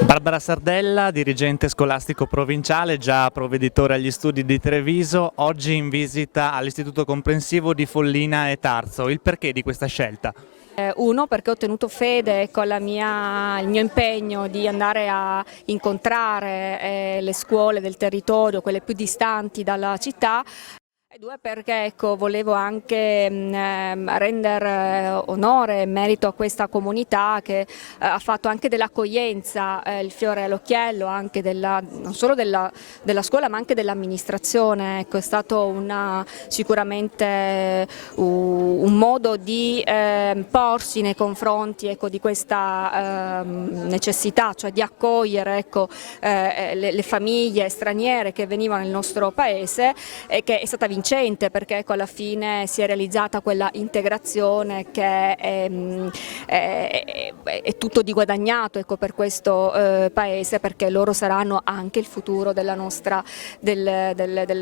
Barbara Sardella, dirigente scolastico provinciale, già provveditore agli studi di Treviso, oggi in visita all'Istituto Comprensivo di Follina e Tarzo. Il perché di questa scelta? Uno, perché ho tenuto fede con il mio impegno di andare a incontrare le scuole del territorio, quelle più distanti dalla città. E due, perché volevo anche rendere onore e merito a questa comunità che ha fatto anche dell'accoglienza il fiore all'occhiello, anche non solo della scuola ma anche dell'amministrazione. È stato sicuramente un modo di porsi nei confronti di questa necessità, cioè di accogliere le famiglie straniere che venivano nel nostro paese, e che è stata vincente, perché alla fine si è realizzata quella integrazione che è tutto di guadagnato per questo paese, perché loro saranno anche il futuro del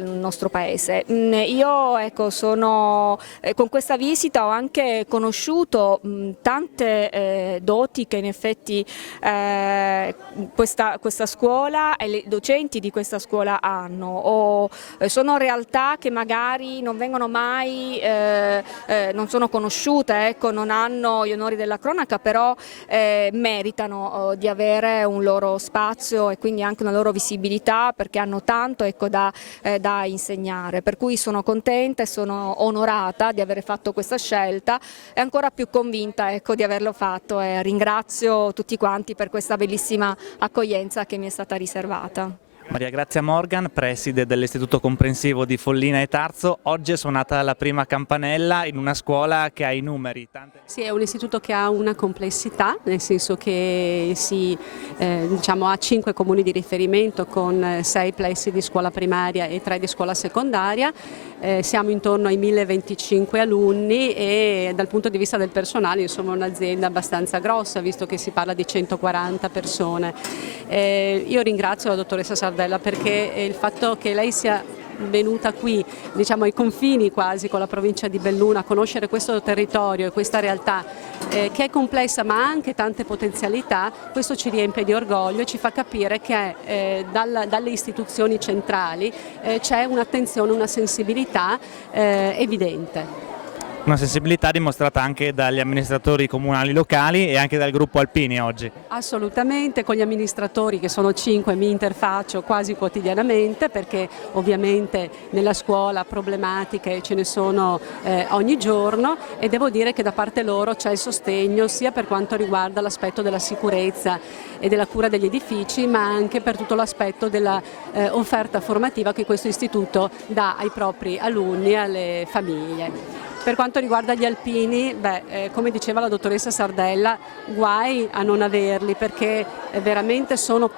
nostro paese. Io con questa visita ho anche conosciuto tante doti che in effetti questa scuola e i docenti di questa scuola hanno. Sono realtà che magari non vengono mai, non sono conosciute, non hanno gli onori della cronaca, però meritano di avere un loro spazio e quindi anche una loro visibilità, perché hanno tanto da insegnare. Per cui sono contenta e sono onorata di aver fatto questa scelta e ancora più convinta di averlo fatto, e ringrazio tutti quanti per questa bellissima accoglienza che mi è stata riservata. Maria Grazia Morgan, preside dell'Istituto Comprensivo di Follina e Tarzo. Oggi è suonata la prima campanella in una scuola che ha i numeri. Sì, è un istituto che ha una complessità, nel senso che ha 5 comuni di riferimento con 6 plessi di scuola primaria e 3 di scuola secondaria. Siamo intorno ai 1025 alunni e dal punto di vista del personale insomma è un'azienda abbastanza grossa, visto che si parla di 140 persone. Io ringrazio la dottoressa Sardella perché il fatto che lei sia venuta qui, ai confini quasi con la provincia di Belluno, a conoscere questo territorio e questa realtà che è complessa ma ha anche tante potenzialità, questo ci riempie di orgoglio e ci fa capire che dalle istituzioni centrali c'è un'attenzione, una sensibilità evidente. Una sensibilità dimostrata anche dagli amministratori comunali locali e anche dal gruppo Alpini oggi. Assolutamente, con gli amministratori, che sono 5, mi interfaccio quasi quotidianamente, perché ovviamente nella scuola problematiche ce ne sono ogni giorno, e devo dire che da parte loro c'è il sostegno sia per quanto riguarda l'aspetto della sicurezza e della cura degli edifici, ma anche per tutto l'aspetto della offerta formativa che questo istituto dà ai propri alunni e alle famiglie. Per quanto riguarda gli alpini, come diceva la dottoressa Sardella, guai a non averli, perché veramente sono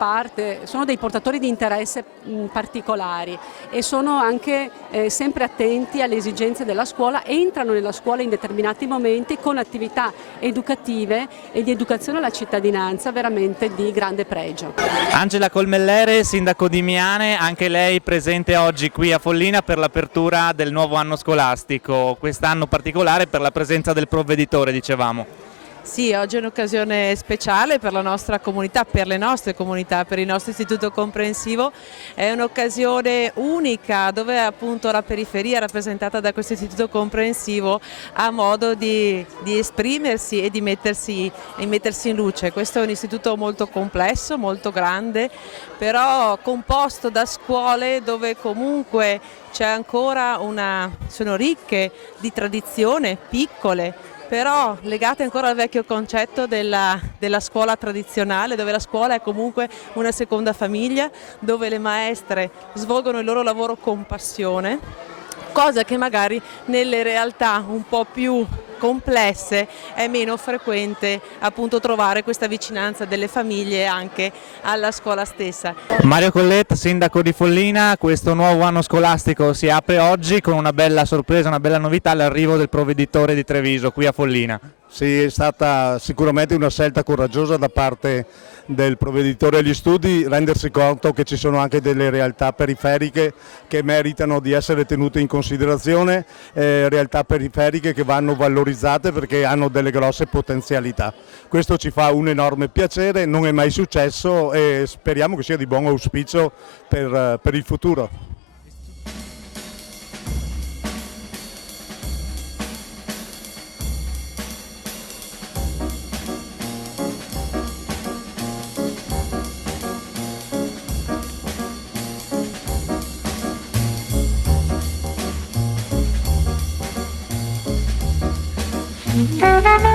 dei portatori di interesse particolari e sono anche sempre attenti alle esigenze della scuola, entrano nella scuola in determinati momenti con attività educative e di educazione alla cittadinanza veramente di grande pregio. Angela Colmellere, sindaco di Miane, anche lei presente oggi qui a Follina per l'apertura del nuovo anno scolastico. Quest'anno particolare per la presenza del provveditore, dicevamo. Sì, oggi è un'occasione speciale per la nostra comunità, per le nostre comunità, per il nostro istituto comprensivo. È un'occasione unica dove appunto la periferia rappresentata da questo istituto comprensivo ha modo di esprimersi e di mettersi in luce. Questo è un istituto molto complesso, molto grande, però composto da scuole dove comunque c'è ancora sono ricche di tradizione, piccole, però legate ancora al vecchio concetto della scuola tradizionale, dove la scuola è comunque una seconda famiglia, dove le maestre svolgono il loro lavoro con passione, cosa che magari nelle realtà un po' più complesse è meno frequente appunto trovare questa vicinanza delle famiglie anche alla scuola stessa. Mario Collet, sindaco di Follina, questo nuovo anno scolastico si apre oggi con una bella sorpresa, una bella novità, l'arrivo del provveditore di Treviso qui a Follina. Sì, è stata sicuramente una scelta coraggiosa da parte del provveditore agli studi rendersi conto che ci sono anche delle realtà periferiche che meritano di essere tenute in considerazione, realtà periferiche che vanno valorizzate perché hanno delle grosse potenzialità. Questo ci fa un enorme piacere, non è mai successo e speriamo che sia di buon auspicio per il futuro. Thank you.